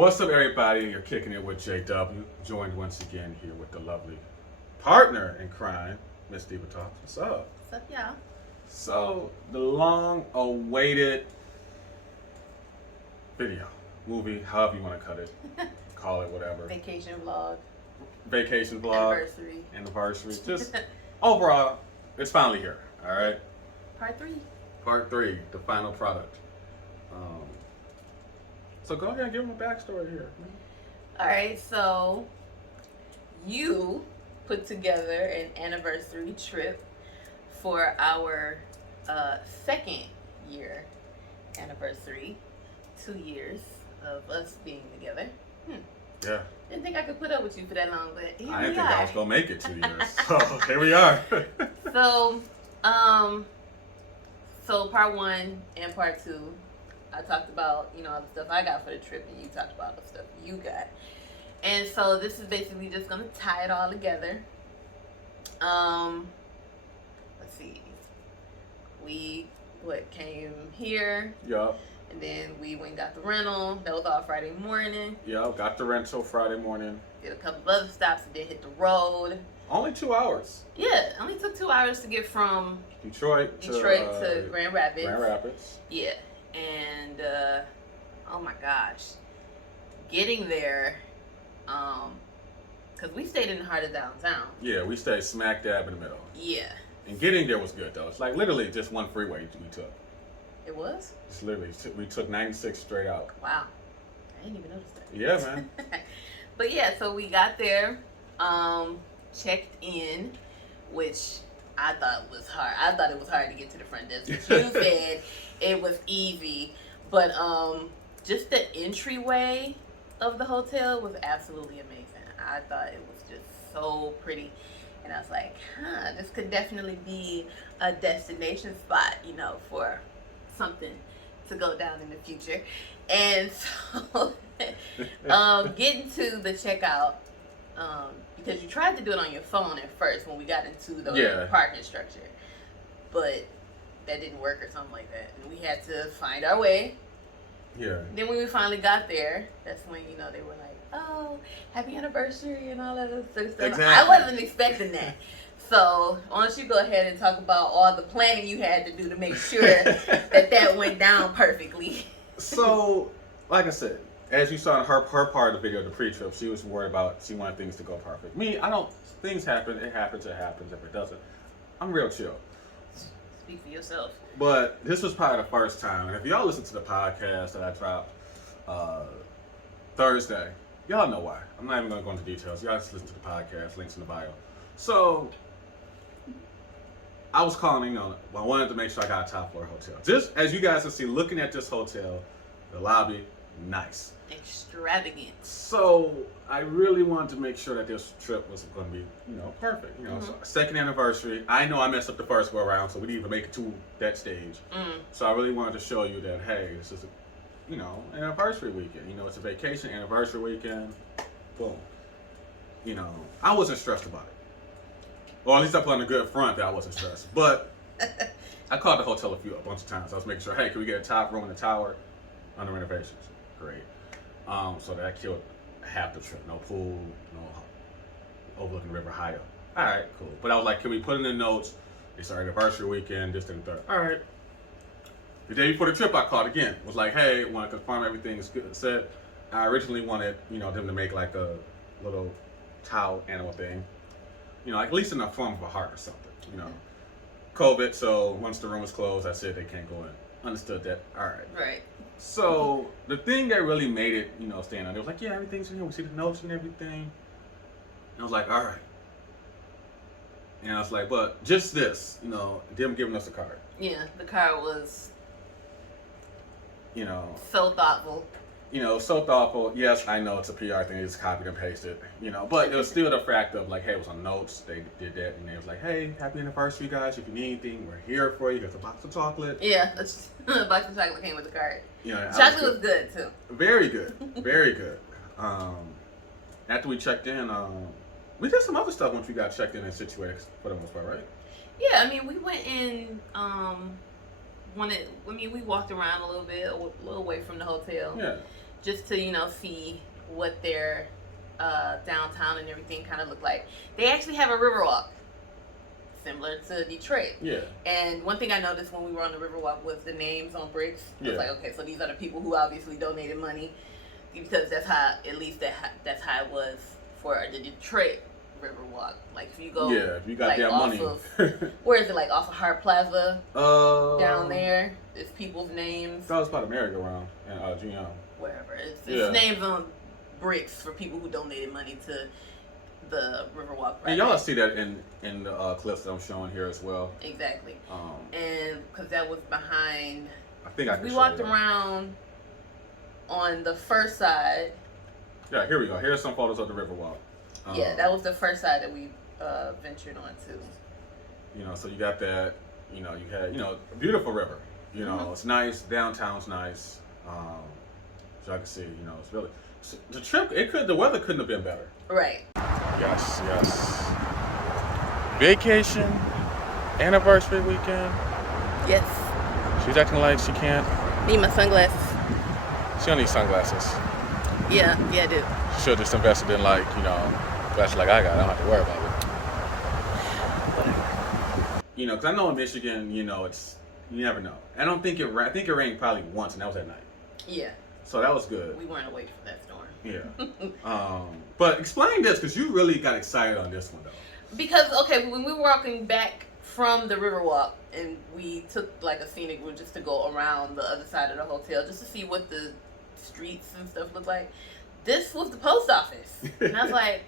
What's up, everybody? You're kicking it with JW. Joined once again here with the lovely partner in crime, Ms Diva Talks. What's up? What's up, y'all? So, the long-awaited video, movie, however you want to cut it, call it whatever. Vacation vlog. Vacation vlog. Anniversary. Just overall, it's finally here. All right. Part 3. Part 3, the final product. So go ahead and give them a backstory here. All right, so you put together an anniversary trip for our second year anniversary. 2 years of us being together. Yeah. Didn't think I could put up with you for that long, but here I we didn't think are. I was gonna make it 2 years. So here we are. So part 1 and part 2, I talked about, all the stuff I got for the trip, and you talked about the stuff you got. And so this is basically just gonna tie it all together. Let's see. We came here. Yup. And then we went and got the rental. That was all Friday morning. Yup. Got the rental Friday morning. Did a couple of other stops and then hit the road. Only 2 hours. Yeah, it only took 2 hours to get from Detroit to Grand Rapids. Grand Rapids. Yeah, and oh my gosh, getting there, cause we stayed in the heart of downtown. Yeah, we stayed smack dab in the middle. Yeah. And getting there was good though. It's like literally just one freeway we took. It was? It's literally we took 96 straight out. Wow, I didn't even notice that. Yeah, man. But yeah, so we got there, checked in, which I thought was hard. I thought it was hard to get to the front desk. But you said it was easy. But just the entryway of the hotel was absolutely amazing. I thought it was just so pretty. And I was like, this could definitely be a destination spot, for something to go down in the future. And so getting to the checkout, because you tried to do it on your phone at first when we got into the parking structure, but that didn't work or something like that, and we had to find our way. Yeah. Then when we finally got there, that's when they were like, "Oh, happy anniversary" and all that other stuff. Exactly. I wasn't expecting that. So why don't you go ahead and talk about all the planning you had to do to make sure that went down perfectly. So, like I said, as you saw in her part of the video, the pre-trip, she was worried about, she wanted things to go perfect. Me, things happen, it happens. If it doesn't, I'm real chill. Speak for yourself. But this was probably the first time, and if y'all listen to the podcast that I dropped Thursday, y'all know why. I'm not even going to go into details. Y'all just listen to the podcast, links in the bio. So, I was calling, I wanted to make sure I got a top floor hotel. Just as you guys can see, looking at this hotel, the lobby, nice. Extravagant. So I really wanted to make sure that this trip was going to be, perfect. So second anniversary. I know I messed up the first go around, so we didn't even make it to that stage. So I really wanted to show you that, hey, this is an anniversary weekend. It's a vacation anniversary weekend. Boom. I wasn't stressed about it. Or at least I put on a good front that I wasn't stressed. But I called the hotel a bunch of times. I was making sure, hey, can we get a top room in the tower under renovations? Great. So that killed half the trip. No pool, no overlooking the river high up. All right, cool. But I was like, can we put in the notes? It's our anniversary weekend, this and the third. All right. The day before the trip, I called again. Was like, hey, want to confirm everything is good. Said I originally wanted, them to make like a little towel animal thing. Like at least in the form of a heart or something. COVID. So once the room was closed, I said they can't go in. Understood that. All right. Right. So the thing that really made it, stand out, it was like, yeah, everything's in here. We see the notes and everything. And I was like, all right. And I was like, but just this, them giving us a card. Yeah, the card was, so thoughtful. So thoughtful. Yes, I know it's a PR thing. It's copied and pasted. But it was still the fact of like, hey, it was on notes. They did that, and they was like, hey, happy anniversary, guys. If you need anything, we're here for you. There's a box of chocolate. Yeah, a box of chocolate came with the card. Chocolate was good too. Very good, very good. After we checked in, we did some other stuff once we got checked in and situated for the most part, right? Yeah, we went in. We walked around a little bit, a little away from the hotel. Yeah. just to, you know, see what their downtown and everything kind of look like. They actually have a Riverwalk, similar to Detroit. Yeah. And one thing I noticed when we were on the Riverwalk was the names on bricks. I was like, okay, so these are the people who obviously donated money, because that's how, at least that's how it was for the Detroit Riverwalk. Like if you go, if you got like, that money. Where is it? Like off of Hart Plaza, down there. It's people's names. That was part of merry-go-round and GM. Wherever it's names on bricks for people who donated money to the Riverwalk. And y'all see that in the clips that I'm showing here as well. Exactly. And because that was behind. I think we walked around on the first side. Yeah, here we go. Here's some photos of the Riverwalk. Yeah, that was the first side that we ventured onto. You know, so you got that. You know, you had a beautiful river. You know, it's nice. Downtown's nice. So I can see. You know, it's really the trip. The weather couldn't have been better. Right. Yes. Vacation, anniversary weekend. Yes. She's acting like she can't. Need my sunglasses. She don't need sunglasses. Yeah, I do. She should have just invested in glasses like I got. I don't have to worry about it. Whatever. You know, because I know in Michigan, you never know. I think it rained probably once, and that was at night. Yeah. So that was good. We weren't awake for that storm. Yeah. But explain this, because you really got excited on this one, though. Because, okay, when we were walking back from the Riverwalk, and we took like a scenic route just to go around the other side of the hotel, just to see what the streets and stuff look like, this was the post office. And I was like,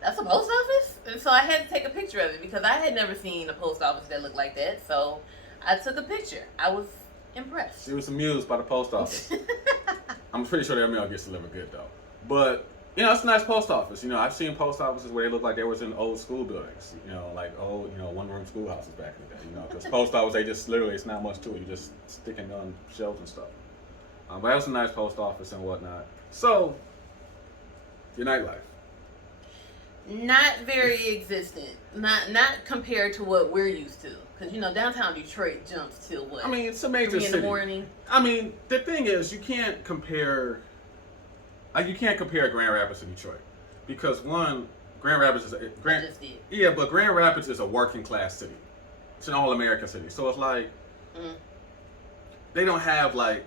that's a post office? And so I had to take a picture of it, because I had never seen a post office that looked like that. So I took a picture. I was impressed. She was amused by the post office. I'm pretty sure their mail gets delivered good, though. But, it's a nice post office. I've seen post offices where they look like they was in old school buildings. Like old, one-room schoolhouses back in the day. Because post office, they just literally, it's not much to it. You just sticking on shelves and stuff. But that was a nice post office and whatnot. So, your nightlife. Not very existent. Not compared to what we're used to. Because, downtown Detroit jumps till what? I mean, it's a major 3 city. in the morning. I mean, the thing is, you can't compare Grand Rapids to Detroit. Because one, Grand Rapids is but Grand Rapids is a working class city. It's an all-American city. So it's like, they don't have like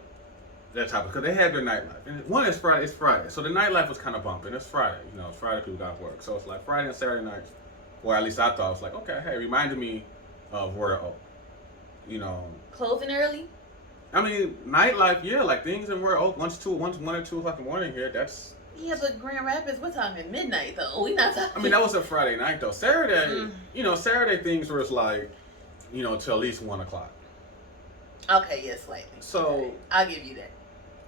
that type of, because they have their nightlife. And one is Friday, it's Friday. So the nightlife was kind of bumping. It's Friday. It's Friday, people got work. So it's like Friday and Saturday nights, or at least I thought, it was like, okay, hey, reminded me of where, Closing early? I mean, nightlife, yeah, like things in where 1 or 2 o'clock in the morning here, that's... Yeah, but Grand Rapids, we're talking midnight, though. We not talking... I mean, that was a Friday night, though. Saturday, Saturday things were like, till at least 1 o'clock. Okay, yeah, slightly. So... Okay. I'll give you that.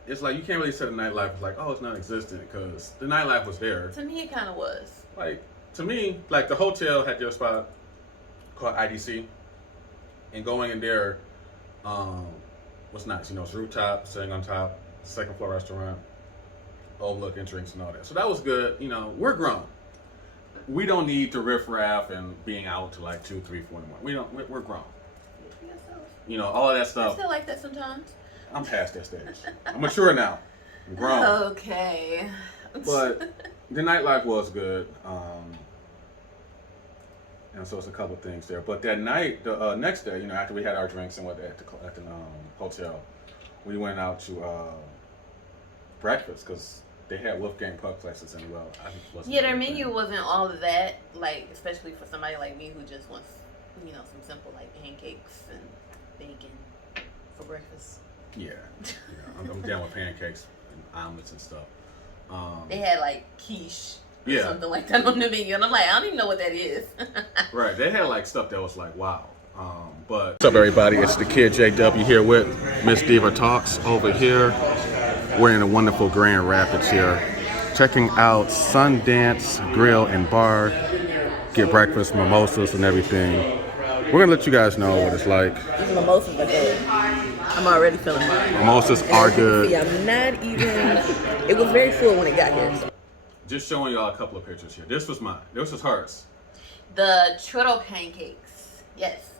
It's like, you can't really say the nightlife is like, oh, it's non-existent, because the nightlife was there. To me, it kind of was. Like, to me, like, the hotel had their spot called IDC, and going in there was nice. It's rooftop, sitting on top, second floor restaurant, overlooking drinks and all that. So that was good. We're grown. We don't need to riff-raff and being out to like 2, 3, 4 in the morning. We're grown. All of that stuff. I still like that sometimes. I'm past that stage. I'm mature now. I'm grown. Okay. But the nightlife was good. And so it's a couple things there. But that night, the next day, after we had our drinks and at the hotel, we went out to breakfast, because they had Wolfgang Puck places, and their menu wasn't all of that, like, especially for somebody like me who just wants, some simple like pancakes and bacon for breakfast. Yeah, I'm down with pancakes and omelets and stuff. They had like quiche. Or something like that on the menu, and I'm like, I don't even know what that is. Right, they had like stuff that was like, wow. But what's up, everybody? It's the kid JW here with Ms Diva Talks over here. We're in a wonderful Grand Rapids here, checking out Sundance Grill and Bar. Get breakfast, mimosas, and everything. We're gonna let you guys know what it's like. These mimosas are good. I'm already feeling mine. Mimosas are good. See, I'm not even. It was very full when it got here. So. Just showing y'all a couple of pictures here. This was mine. This was hers. The churro pancakes. Yes.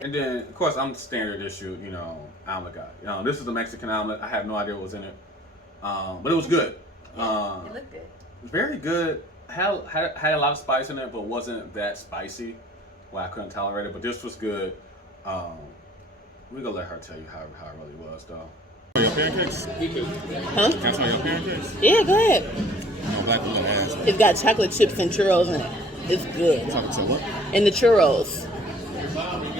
And then, of course, I'm the standard issue, omelet guy. This is a Mexican omelet. I have no idea what was in it. But it was good. It looked good. Very good. Had a lot of spice in it, but wasn't that spicy. Well, I couldn't tolerate it, but this was good. We're gonna let her tell you how it really was, though. Your pancakes? Huh? Can I try your pancakes? Yeah, go ahead. No, black little ass. It's got chocolate chips and churros in it. It's good. Chocolate chip what? And the churros.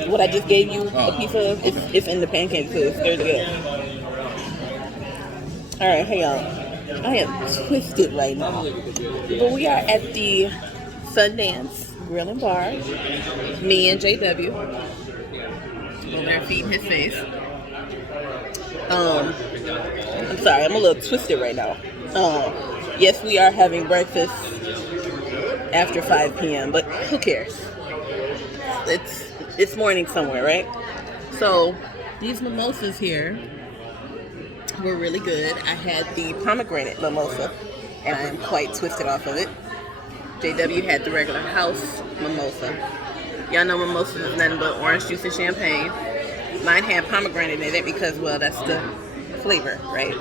What I just gave you a piece of, it's in the pancake too. It's very good. Alright, hey y'all. I am twisted right now. But we are at the Sundance Grill and Bar. Me and JW. Over there feeding his face. I'm sorry, I'm a little twisted right now. Yes, we are having breakfast after 5 p.m., but who cares? It's morning somewhere, right? So these mimosas here were really good. I had the pomegranate mimosa, and I am quite twisted off of it. JW had the regular house mimosa. Y'all know mimosas is nothing but orange juice and champagne. Mine had pomegranate in it because, well, that's the flavor, right?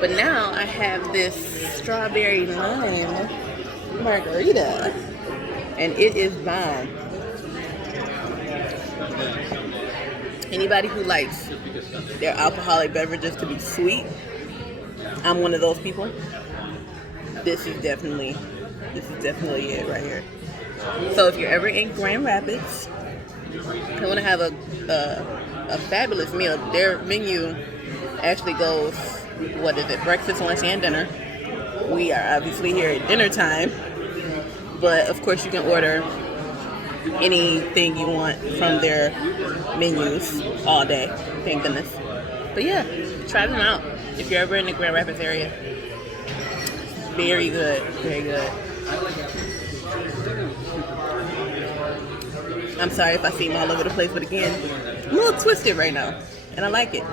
But now I have this strawberry lime margarita, and it is bomb. Anybody who likes their alcoholic beverages to be sweet, I'm one of those people. This is definitely it right here. So if you're ever in Grand Rapids, I want to have a fabulous meal. Their menu actually goes, what is it, breakfast, lunch, and dinner. We are obviously here at dinner time, but of course you can order anything you want from their menus all day, thank goodness. But yeah, try them out if you're ever in the Grand Rapids area. Very good, very good. I'm sorry if I seem all over the place, but again, I'm a little twisted right now, and I like it.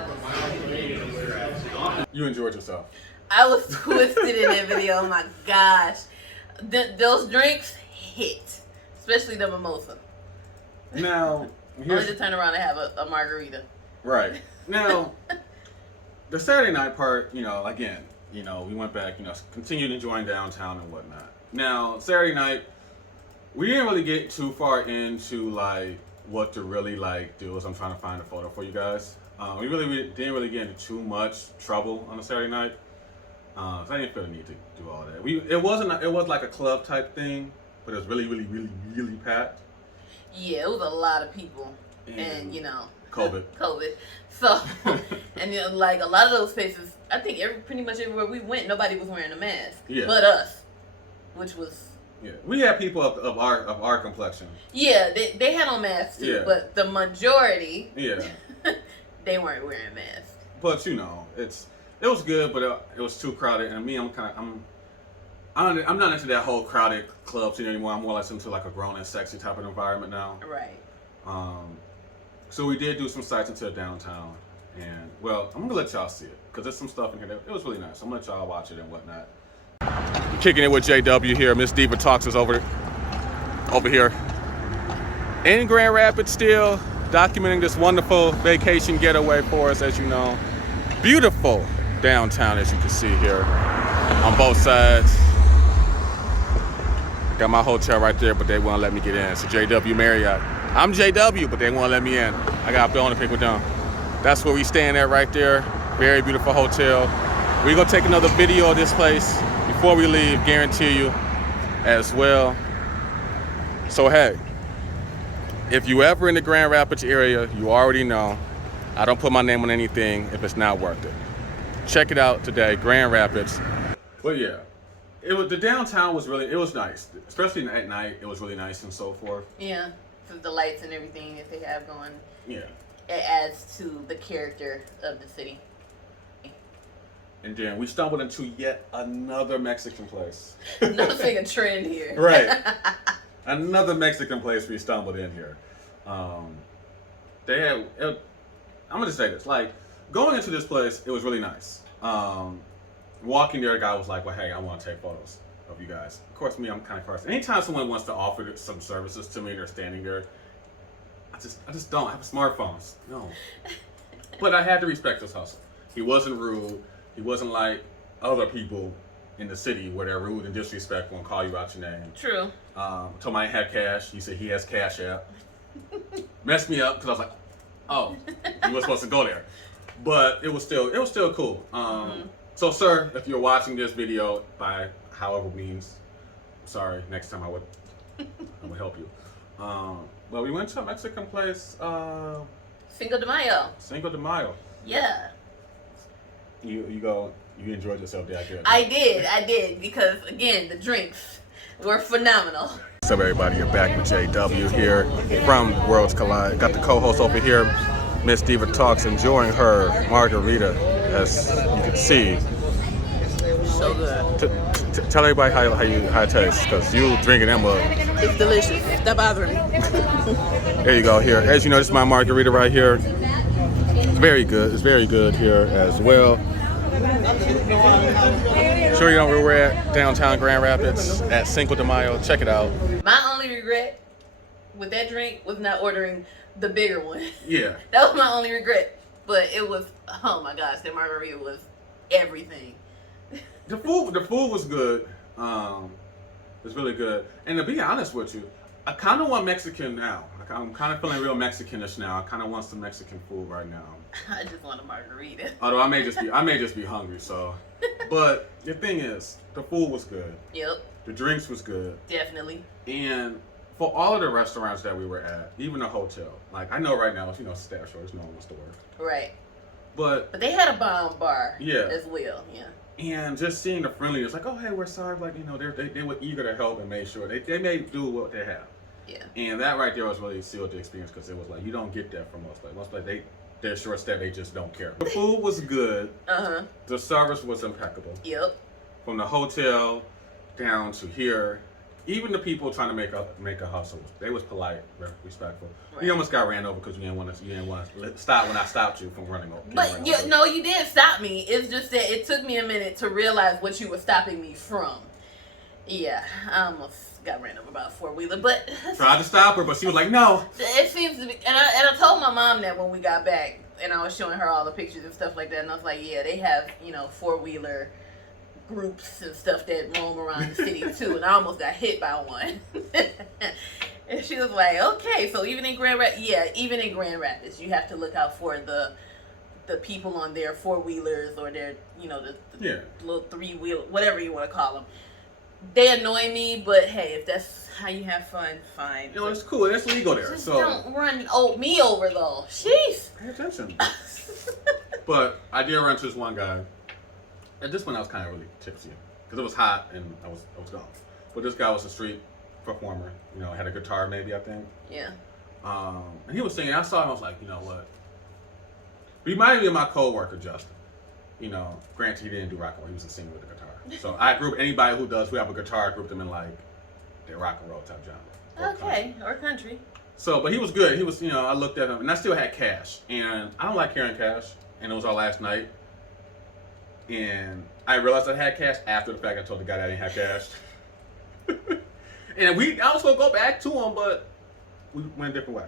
You enjoyed yourself. I was twisted in that video. Oh my gosh, those drinks hit, especially the mimosa. Now, only to turn around and have a margarita. Right. Now, the Saturday night part, again, we went back, continued enjoying downtown and whatnot. Now, Saturday night, we didn't really get too far into what to really do. As I'm trying to find a photo for you guys. We didn't really get into too much trouble on a Saturday night. So I didn't feel the need to do all that. It was like a club type thing, but it was really, really, really, really packed. Yeah, it was a lot of people, and COVID. So, and a lot of those places, I think pretty much everywhere we went, nobody was wearing a mask, but us, which was. Yeah, we had people of our complexion. Yeah, they had on masks too, but the majority, they weren't wearing masks. But it was good, but it was too crowded, and me, I'm not into that whole crowded club scene anymore. I'm more like into a grown and sexy type of environment now. Right. So we did do some sights into downtown, and I'm gonna let y'all see it because there's some stuff in here it was really nice. I'm gonna let y'all watch it and whatnot. Kicking it with JW here. Ms Diva Talks is over here in Grand Rapids, still documenting this wonderful vacation getaway for us. As you know, beautiful downtown, as you can see here on both sides. Got my hotel right there, but they won't let me get in. It's a JW Marriott. I'm JW, but they won't let me in. I got to pick with them. That's where we staying at right there. Very beautiful hotel. We're gonna take another video of this place before we leave, guarantee you, as well. So hey, if you ever in the Grand Rapids area, you already know, I don't put my name on anything if it's not worth it. Check it out today, Grand Rapids. But yeah, the downtown was nice, especially at night. It was really nice and so forth. Yeah, because the lights and everything that they have going. Yeah. It adds to the character of the city. And then we stumbled into yet another Mexican place. Nothing a trend here. Right. Another Mexican place we stumbled in here. They had, I'm gonna just say this, going into this place, it was really nice. Walking there, a guy was like, well, hey, I want to take photos of you guys. Of course, me, I'm kind of person. Anytime someone wants to offer some services to me, they're standing there, I just don't have smartphones. No. But I had to respect his hustle. He wasn't rude. He wasn't like other people in the city where they're rude and disrespectful and call you out your name. True. Told me I had cash. He said he has Cash App. Messed me up because I was like, oh, you were supposed to go there. But it was still cool. So, sir, if you're watching this video by however means, sorry, next time I would help you. But we went to a Mexican place. Cinco de Mayo. Cinco de Mayo. Yeah. You enjoyed yourself there, I did, because again, the drinks were phenomenal. What's up, everybody? You're back with JW here from Worlds Collide. Got the co-host over here, Ms Diva Talks, enjoying her margarita, as you can see. So good. Tell everybody how it tastes, because you drinking them up. It's delicious. Stop bothering me. There you go. Here, as you know, this is my margarita right here. It's very good. It's very good here as well. Sure, you know where we're at, downtown Grand Rapids at Cinco de Mayo. Check it out. My only regret with that drink was not ordering the bigger one. Yeah. That was my only regret. But it was, oh my gosh, that margarita was everything. The food was good. It's really good. And to be honest with you, I kind of want Mexican now. I'm kind of feeling real Mexicanish now. I kind of want some Mexican food right now. I just want a margarita. Although I may just be hungry. So, but the thing is, the food was good. Yep. The drinks was good. Definitely. And for all of the restaurants that we were at, even the hotel, like I know right now, staff shortage, no one wants to work. Right. But they had a bomb bar. Yeah. As well. Yeah. And just seeing the friendliness, like, oh hey, we're sorry, like they were eager to help and made sure they made do what they have. Yeah. And that right there was really sealed the experience, because it was like you don't get that from most places. Most places they're short staffed, they just don't care. The food was good. The service was impeccable. Yep. From the hotel down to here, even the people trying to make a hustle, they was polite, respectful. Right. You almost got ran over because you didn't want to stop when I stopped you from running over. But you didn't stop me. It's just that it took me a minute to realize what you were stopping me from. Yeah, I almost got ran over by a four-wheeler, but tried to stop her, but she was like, no. It seems to be, and I told my mom that when we got back, and I was showing her all the pictures and stuff like that, and I was like, yeah, they have four-wheeler groups and stuff that roam around the city too, and I almost got hit by one. And she was like, okay, so even in Grand Rapids, you have to look out for the people on their four-wheelers or their the little three-wheel, whatever you want to call them. They annoy me, but hey, if that's how you have fun, fine. It's cool. It's legal there. Just so don't run me over though. Jeez. Pay attention. But I did run to this one guy. At this one, I was kind of really tipsy because it was hot and I was gone. But this guy was a street performer. Had a guitar, maybe, I think. Yeah. And he was singing. I saw him. I was like, you know what? Reminded me of my coworker Justin. Granted, he didn't do rock and roll. He was a singer with a guitar. So I group anybody who does. We have a guitar. Group them in like their rock and roll type genre. Okay, or country. So, but he was good. He was, I looked at him, and I still had cash. And I don't like carrying cash. And it was our last night. And I realized I had cash after the fact. I told the guy that I didn't have cash. And I was gonna go back to him, but we went a different way.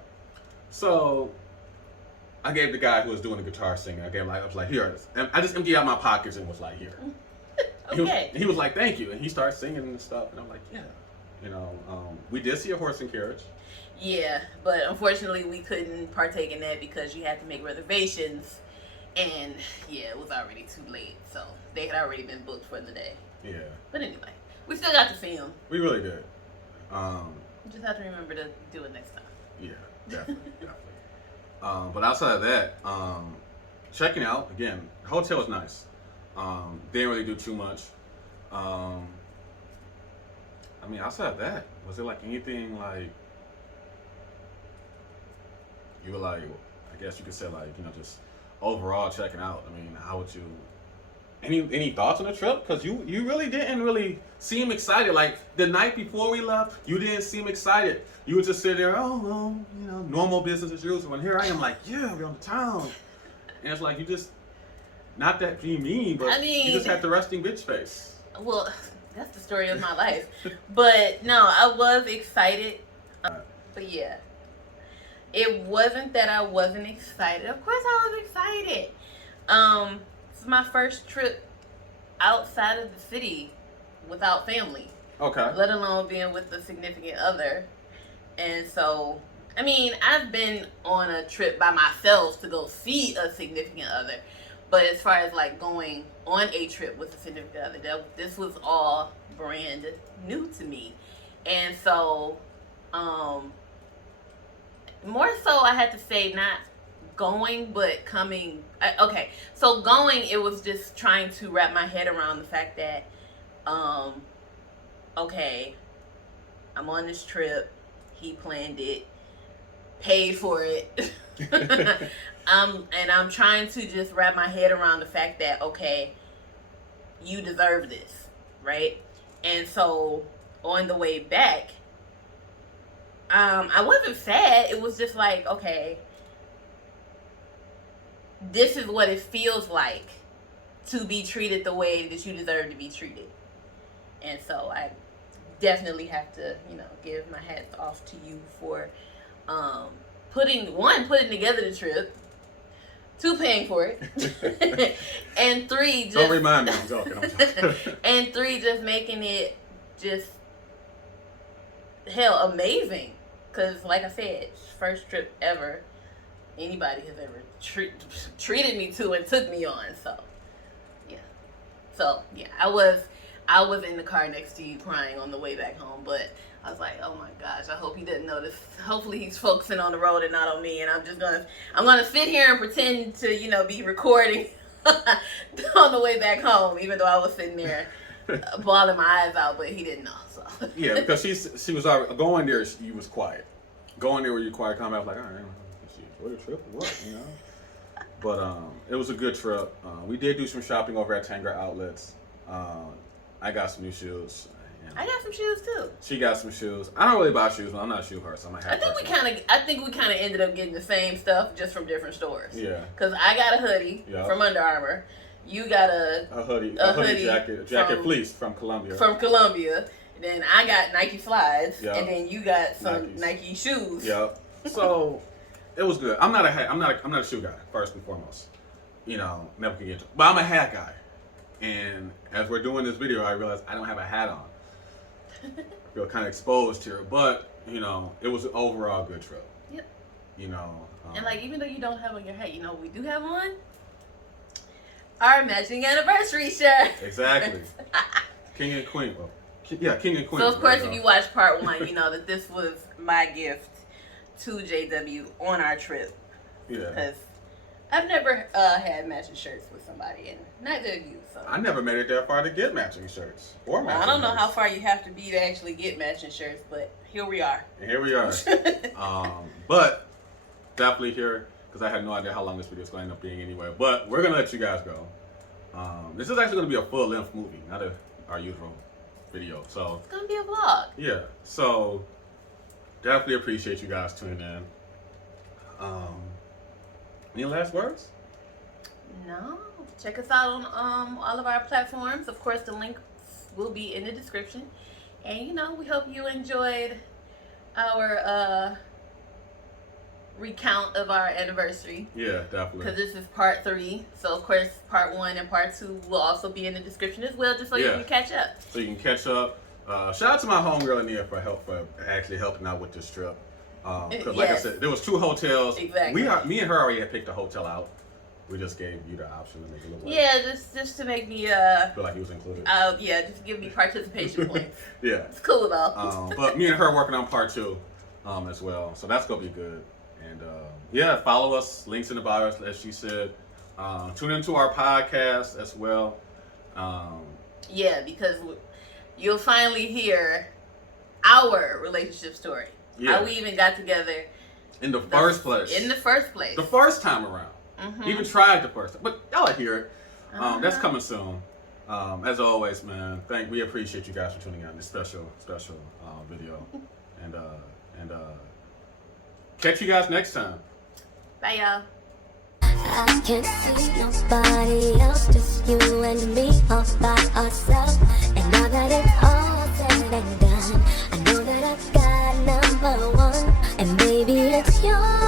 So I gave the guy who was doing the guitar singing, I was like, here it is. And I just emptied out my pockets and was like, here. Okay. He was like, thank you. And he started singing and stuff. And I'm like, yeah. We did see a horse and carriage. Yeah, but unfortunately we couldn't partake in that because you had to make reservations. And yeah, it was already too late. So they had already been booked for the day. Yeah. But anyway, we still got to see him. We really did. You just have to remember to do it next time. Yeah, definitely. But outside of that, checking out, again, the hotel was nice. Didn't really do too much. Outside of that, was there like anything like you were like, I guess you could say like, just overall checking out? How would you, any thoughts on the trip? Because you really didn't really seem excited. Like the night before we left, you didn't seem excited. You would just sit there, normal business as usual. And here I am like, yeah, we're on the town. And it's like, you just, not that being mean, but you just had the resting bitch face. Well, that's the story of my life. But no, I was excited. But yeah, it wasn't that I wasn't excited. Of course I was excited. is my first trip outside of the city without family. Okay. Let alone being with a significant other. And so, I mean, I've been on a trip by myself to go see a significant other. But as far as like going on a trip with a significant other, this was all brand new to me. And so, more so I had to say not going, but coming. Okay, so going, it was just trying to wrap my head around the fact that, okay, I'm on this trip. He planned it, paid for it. And I'm trying to just wrap my head around the fact that, okay, you deserve this, right? And so on the way back, I wasn't sad. It was just like, okay, this is what it feels like to be treated the way that you deserve to be treated. And so I definitely have to, give my hats off to you for putting together the trip, 2, paying for it, and 3, just don't remind me. I'm joking. and 3, just making it just amazing. Because like I said, first trip ever anybody has ever treated me to and took me on. So yeah, I was in the car next to you crying on the way back home, but I was like, oh my gosh, I hope he didn't notice. Hopefully he's focusing on the road and not on me, and I'm gonna sit here and pretend to, be recording on the way back home, even though I was sitting there bawling my eyes out, but he didn't know. So yeah, because she was already going there. You was quiet. Going there where you quiet, come out like, all right, she enjoyed the trip or what, But it was a good trip. We did do some shopping over at Tanger Outlets. I got some new shoes. I got some shoes too. She got some shoes. I don't really buy shoes, but I'm not a shoe person. I'm a hat person. I think we kind of ended up getting the same stuff, just from different stores. Yeah. Because I got a hoodie from Under Armour. You got a hoodie jacket fleece from Columbia. And then I got Nike slides, yep. And then you got some Nike shoes. Yep. So it was good. I'm not a shoe guy, first and foremost. Never can get to. But I'm a hat guy. And as we're doing this video, I realized I don't have a hat on. I feel kind of exposed here, but it was an overall good trip. Yep. And like, even though you don't have on your hat, we do have on our matching anniversary shirt. Exactly. King and Queen. Well, King and Queen. So of course, if you watch part 1, you know that this was my gift to JW on our trip. Yeah. Because I've never had matching shirts with somebody, and neither of you. So I never made it that far to get matching shirts or matching. I don't know how far you have to be to actually get matching shirts, but here we are. And here we are. But definitely here, because I had no idea how long this video is going to end up being anyway. But we're going to let you guys go. This is actually going to be a full-length movie, not our usual video. So it's going to be a vlog. Yeah. So definitely appreciate you guys tuning in. Any last words? No. Check us out on all of our platforms. Of course, the links will be in the description. And we hope you enjoyed our recount of our anniversary. Yeah, definitely. Because this is part 3. So of course, part 1 and part 2 will also be in the description as well, just so you can catch up. So you can catch up. Shout out to my homegirl Ania for actually helping out with this trip. Because like I said, there was 2 hotels. Exactly. Me and her already had picked a hotel out. We just gave you the option to make it look like. Yeah, just to make me feel like he was included. Yeah, just give me participation points. Yeah. It's cool though. But me and her working on part 2 as well. So that's gonna be good. And follow us, links in the bio as she said. Tune into our podcast as well. Yeah, because you'll finally hear our relationship story. Yeah. How we even got together. In the first place. The first time around. Mm-hmm. Even tried the first time. But y'all hear it. That's coming soon. As always, man, we appreciate you guys for tuning in this special video. And catch you guys next time. Bye, y'all. I can't see nobody else, just you and me all by ourselves. And now that it's all said and done, I know that I got number 1, and baby it's yours.